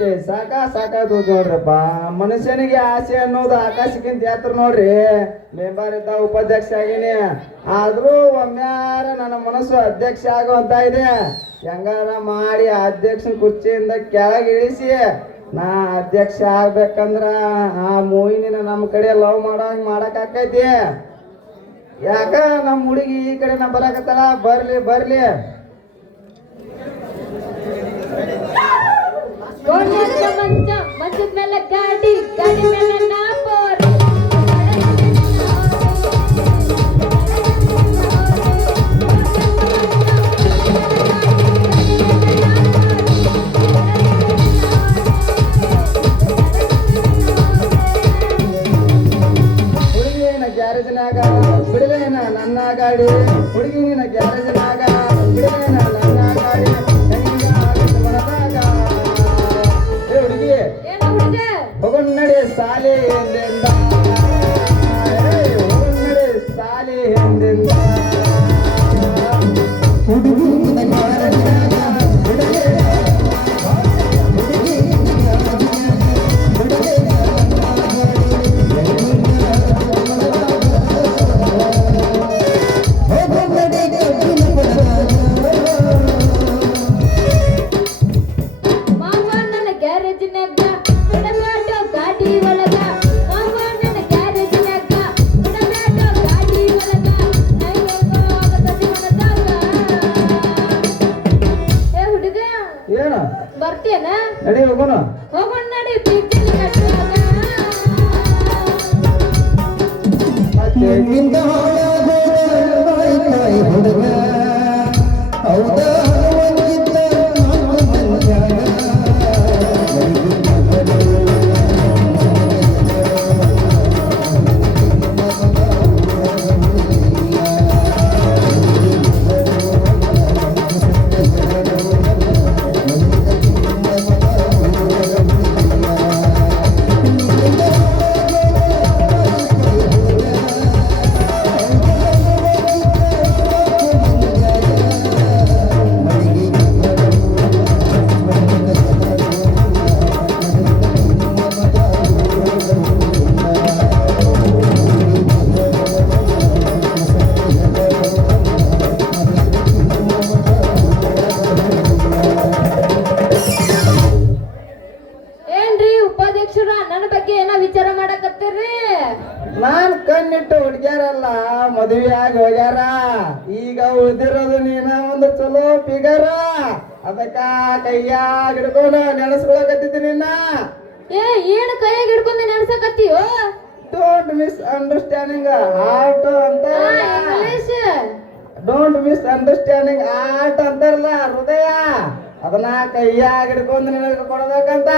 ಆಗ್ಬೇಕು ನೋಡ್ರಪ್ಪ. ಮನುಷ್ಯನಿಗೆ ಆಸೆ ಅನ್ನೋದು ಆಕಾಶಕ್ಕಿಂತ ಯಾತ್ರ ನೋಡ್ರಿ. ಮೆಂಬರ್ ಇದ್ದ ಉಪಾಧ್ಯಕ್ಷ ಆಗಿನಿ. ಆದ್ರೂ ಒಮ್ಮ್ಯಾರ ನನ್ನ ಮನಸ್ಸು ಅಧ್ಯಕ್ಷ ಆಗುವಂತ ಇದೆ. ಹೆಂಗಾರ ಮಾಡಿ ಅಧ್ಯಕ್ಷನ ಕುರ್ಚಿಯಿಂದ ಕೆಳಗೆ ಇಳಿಸಿ, ನಾ ಅಧ್ಯಕ್ಷ ಆಗ್ಬೇಕಂದ್ರ ಆ ಮೋಹಿನಿನ ನಮ್ಮ ಕಡೆ ಲವ್ ಮಾಡೋಂಗ್ ಮಾಡಕ್ ಆಕೈತಿ. ಯಾಕ ನಮ್ಮ ಹುಡುಗಿ ಈ ಕಡೆ ನಾ ಬರಾಕತ್ತಲ್ಲ ಬರ್ಲಿ ಬರ್ಲಿ. ಗೋಣಿಯ ಮಂಚ ಮಂಚದ ಮೇಲೆ ಗಾಡಿ ಗಾಡಿ ಮೇಲೆ ನಾ ಬೋರ್ ಹುಡುಗಿನ ಗ್ಯಾರೇಜ್ನಾಗ ಬಿಡುವೇನ ನನ್ನ ಗಾಡಿ ಹುಡುಗಿನ ಗ್ಯಾರೇಜ್ನಾಗ ಬಿಡುವೇನ ಸಾಲಿ ಹಿಂದಿಂದ ಏ, ಹೋಗೋಣ ನಡಿ ಸಾಲಿ ಹುಡುಗಿನ ಗ್ಯಾರೇಜ್ನಾಗ ಬರ್ತೀಯನ? ನಡಿ ಹೋಗೋಣ. ಹೋಗೋಣ ನಡಿ ಕಟ್ಟುವಾಗ ಮತ್ತೆ ನಾನ್ ಕಣ್ಣಿಟ್ಟು ಹುಡ್ಗ್ಯಾರಲ್ಲ ಮದುವೆಯಾಗಿ ಹೋಗ್ಯಾರ. ಈಗ ಉಳಿದಿರೋದು ನೀನ ಒಂದು ಚಲೋ ಪಿಗರ ಅದಕ್ಕ ಕೈಯಾಗ ಹಿಡ್ಕೊಂಡು ನೆನೆಸ್ಕೊಳಕತ್ತಿದ್ದಿ ನಿನ್ನ. ಏ ಏನು ಕೈಯಾಗ ಹಿಡ್ಕೊಂಡು ನೆನ್ಸಕತ್ತೀಯೋ? ಡೋಂಟ್ ಮಿಸ್ ಅಂಡರ್ಸ್ಟ್ಯಾಂಡಿಂಗ್ ಆಟ ಅಂತ ಡೋಂಟ್ ಮಿಸ್ ಅಂಡರ್ಸ್ಟ್ಯಾಂಡಿಂಗ್ ಆಟ ಅಂತಾರಲ್ಲ ಹೃದಯ. ಅದನ್ನ ಕೈಯಾಗ ಹಿಡ್ಕೊಂಡು ನಿನಗೆ ಕೊಡ್ಬೇಕಂತ.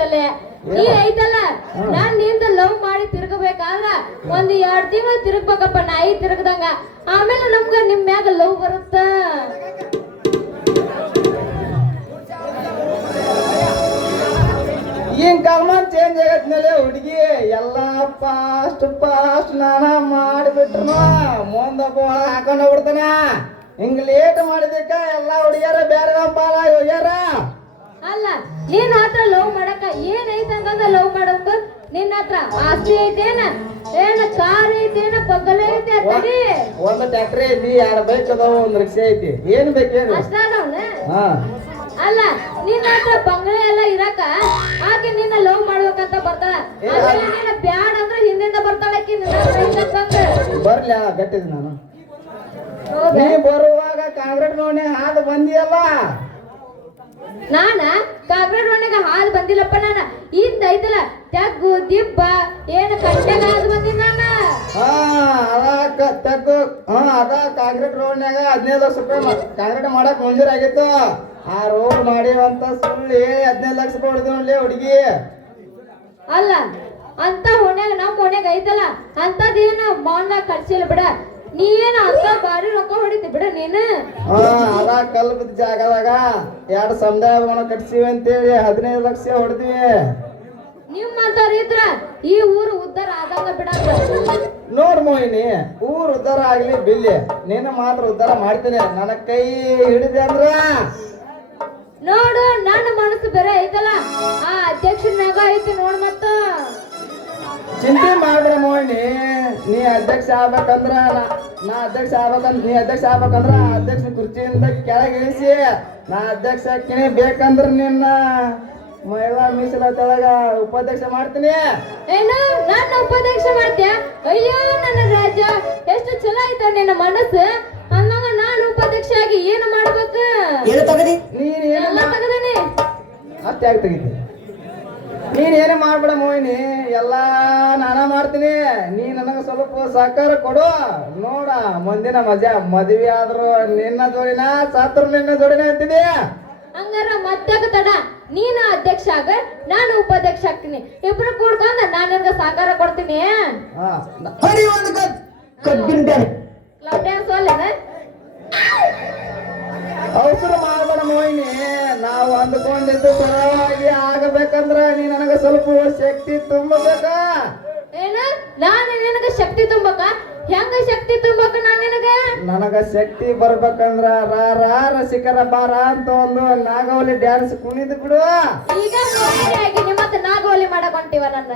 ಹಳೆ ನೀ ಐತಲ್ಲ? ನಾನ್ನಿಂದ ಲವ್ ಮಾಡಿ ತಿರುಗಬೇಕಾದ್ರ ಒಂದ್ ಎರಡ್ ತಿಂಗಳ ತಿರುಗ್ಬೇಕಪ್ಪ ನಾಯಿ ತಿರುಗದಂಗ. ಆಮೇಲೆ ನಮ್ಗ ನಿಮ್ ಮ್ಯಾಗ ಲವ್ ಬರುತ್ತ. ಈಗಿನ ಕಾಲಮಾನ ಚೇಂಜ್ ಆಗತ್ಮೇಲೆ ಹುಡುಗಿ? ಎಲ್ಲ ಫಾಸ್ಟ್ ಫಾಸ್ಟ್ ನಾನ ಮಾಡಿಬಿಟ್ರು ಮುಂದ ಹಾಕೊಂಡ್ ಹೋಗ್ಬಿಡ್ತಾನ. ಹಿಂಗ್ ಲೇಟ್ ಮಾಡಿದಕ್ಕ ಎಲ್ಲ ಹುಡುಗಿಯರ ಬೇರೆ ಪಾಲ ಹೋಗ್ಯಾರ. ಅಲ್ಲ ನಿನ್ನ ಹತ್ರ ಲವ್ ಮಾಡಕ ಏನ್ ಐತಂಗಂದ ಲವ್ ಮಾಡಕ ನಿನ್ನ ಹತ್ರ ಆಸ್ತಿ ಐತೇನ? ಏನ ಕಾರ್ ಐತೇನ? ಬಗ್ಗಲ ಐತೆ ತಡಿ ಒಂದು ಟ್ಯಾಕ್ಟ್ರಿ ಐತಿ ಯಾರು ಬೈಕ್ ಅದಾವ ಒಂದ್ ರಿಕ್ಷೆ ಐತಿ. ಏನ್ ಬೇಕೇನು ಅಷ್ಟಾದವನ? ಅಲ್ಲ ನಿನ್ನ ಹತ್ರ ಬಂಗಲೆ ಎಲ್ಲ ಇರಕ ಆಕೆ ನಿನ್ನ ಲವ್ ಮಾಡ್ಬೇಕಂತ ಬರ್ತಾಳ. ಆಮೇಲೆ ನಿನ್ನ ಬ್ಯಾಡ್ ಅಂದ್ರೆ ಹಿಂದಿಂದ ಬರ್ತಾಳ ಆಕಿ ನಿನ್ನ. ಬರ್ಲಿ ಆ, ಗಟ್ಟಿದ್ ನಾನು? ನೀ ಬರುವಾಗ ಕಾಂಗ್ರೆಸ್ ನೋಡಿ ಹಾದು ಬಂದಿಯಲ್ಲ. ನಾನ ಕಾಗ್ರಾಡ್ ಒಣಗ ಹಾಲು ಬಂದಿಲ್ಲಪ್ಪ ನಾನ. ಇಂದ ಐತಲ್ಲ ತಗ್ಗು ದಿಬ್ಬ ಏನು ಕಟ್ಟೆಲ್ಲ ಅದು ಬಂದಿನ ನಾನ? ಹಾ ಅದ ಕ- ಹಾ ಅದ ಕಾಂಕ್ರೀಟ್ ರೋಡ್ನ್ಯಾಗ ಹದಿನೈದು ಲಕ್ಷ ರೂಪಾಯಿ ಕಾಂಕ್ರೀಟ್ ಮಾಡಕ್ ಮಂಜೂರ್ ಆಗಿತ್ತು. ಆ ರೋಡ್ ಮಾಡಿವಂತ ಸುಳ್ಳು ಹೇಳಿ ಹದಿನೈದು ಲಕ್ಷ ರೂಪಾಯಿ ಹೊಡೆದು ನೋಡ್ಲಿ ಹುಡುಗಿ. ಅಲ್ಲ ಅಂತ ಹೊಣೆಗ ನಮ್ಮ ಹೊಣೆಗ ಐತಲ್ಲ ಅಂತದೇನು ಮೌನ ಖರ್ಚಿಲ್ಲ ಬಿಡ. ನೀ ಏನ ಅಂತ ಬಾರಿ ರೊಕ್ಕ ಹೊಡಿತಿ ಬಿಡ ನೀನು. ಹಾ ಅದ ಕಲ್ಬದ ಬಿದ್ದ ಜಾಗದಾಗ ಎರಡು ಸಮುದಾಯ ಭವನ ಕಟ್ಸಿವಿ ಅಂತೇಳಿ ಹದಿನೈದು ಲಕ್ಷ ಹೊಡೆದ್ವಿ. ನಿಮ್ಮಂತವ್ರ ಇದ್ರ ಈ ಊರು ಉದ್ದಾರ ಆಗಲ್ಲ ಬಿಡ ನೋಡ್ ಮೋಹಿನಿ ಊರ್ ಉದ್ದಾರ ಆಗ್ಲಿ ಬಿಲ್ಲಿ. ನೀನು ಮಾತ್ರ ಉದ್ಧಾರ ಮಾಡ್ತೀನಿ. ನನ್ನ ಕೈ ಹಿಡಿದೆ ಅಂದ್ರ? ನೋಡು ನನ್ನ ಮನಸ್ಸು ಬೇರೆ ಐತಲ್ಲ. ಆ ಅಧ್ಯಕ್ಷನಾಗ ಐತಿ ನೋಡ್ ಮತ್ತ. ಚಿಂತೆ ಮಾಡಿದ್ರೆ ಮೋಹಿನಿ ನೀ ಅಧ್ಯಕ್ಷ ಆಗ್ಬೇಕಂದ್ರ ನಾ- ಅಧ್ಯಕ್ಷ ಆಗ್ಬೇಕಂದ್ರ ನೀ ಅಧ್ಯಕ್ಷ ಆಗ್ಬೇಕಂದ್ರ ಅಧ್ಯಕ್ಷ ಕುರ್ಚಿಯಿಂದ ಕೆಳಗೆ ಇಳಿಸಿ ನಾ ಅಧ್ಯಕ್ಷ ಹಾಕಿನಿ ಬೇಕಂದ್ರ ನಿನ್ನ ಮಹಿಳಾ ಮೀಸಲಾತೊಳಗ ಉಪಾಧ್ಯಕ್ಷ ಮಾಡ್ತೀನಿ. ಏನು ನನ್ನ ಉಪಾಧ್ಯಕ್ಷ ಮಾಡ್ತೀಯ? ಅಯ್ಯೋ ನನ್ನ ರಾಜ ಎಷ್ಟು ಚಲೋ ಐತ ನಿನ್ನ ಮನಸ್ಸು. ಅಂದಾಗ ನಾನು ಉಪಾಧ್ಯಕ್ಷ ಆಗಿ ಏನು ಮಾಡ್ಬೇಕು? ನೀನ್ ಏನು ಎಲ್ಲ ತಗದೇನೆ. ಅತ್ತೆ ಆಗಿ ತೆಗಿತೀನಿ. ನೀನೇನು ಮಾಡ್ಬೇಡ ಮೋಹಿನಿ? ಎಲ್ಲ ನಾನ ಮಾಡ್ತೀನಿ. ನೀ ನನಗೆ ಸ್ವಲ್ಪ ಸಹಕಾರ ಕೊಡು. ನೋಡ ಮುಂದಿನ ಮಜಾ ಮದುವೆ ಆದ್ರೂ ನಿನ್ನ ಜೋಡಿನ ಸಾತ್ರ ನಿನ್ನ ಜೋಡಿನ ಅಂತಿದೆ? ಹಂಗಾರ ಮತ್ತೆ ತಡ. ನೀನು ಅಧ್ಯಕ್ಷ ಆಗ ನಾನು ಉಪಾಧ್ಯಕ್ಷ ಆಗ್ತೀನಿ. ಇಬ್ರು ಕೂಡ್ಕೊಂಡ ನಾನು ನಿನ್ಗೆ ಸಹಕಾರ ಕೊಡ್ತೀನಿ. ಕ್ಲಬ್ ಡ್ಯಾನ್ಸ್ ಅಲ್ಲೇನ ಅವಸರ ಮಾಡ್ಬೇಡ ಮೋಹಿನಿ. ನಾವು ಅಂದ್ಕೊಂಡಿದ್ದು ಪರವಾಗಿ ಸ್ವಲ್ಪ ಶಕ್ತಿ ತುಂಬಬೇಕ? ಏನು? ನಾನು ನಿನಗೆ ಶಕ್ತಿ ತುಂಬಕ? ಹೆಂಗ ಶಕ್ತಿ ತುಂಬಕ ನಾನು ನಿನಗೆ? ನನಗ ಶಕ್ತಿ ಬರ್ಬೇಕಂದ್ರ ರಾ ರಾ ರಸಿಕರ ಬಾರ ಅಂತ ಒಂದು ನಾಗವಲಿ ಡ್ಯಾನ್ಸ್ ಕುಣಿದು ಬಿಡು. ಈಗ ಆಗಿ ನಿಮ್ಮ ನಾಗವಲಿ ಮಾಡಕ್ ಹೊಂಟಿವ ನನ್ನ.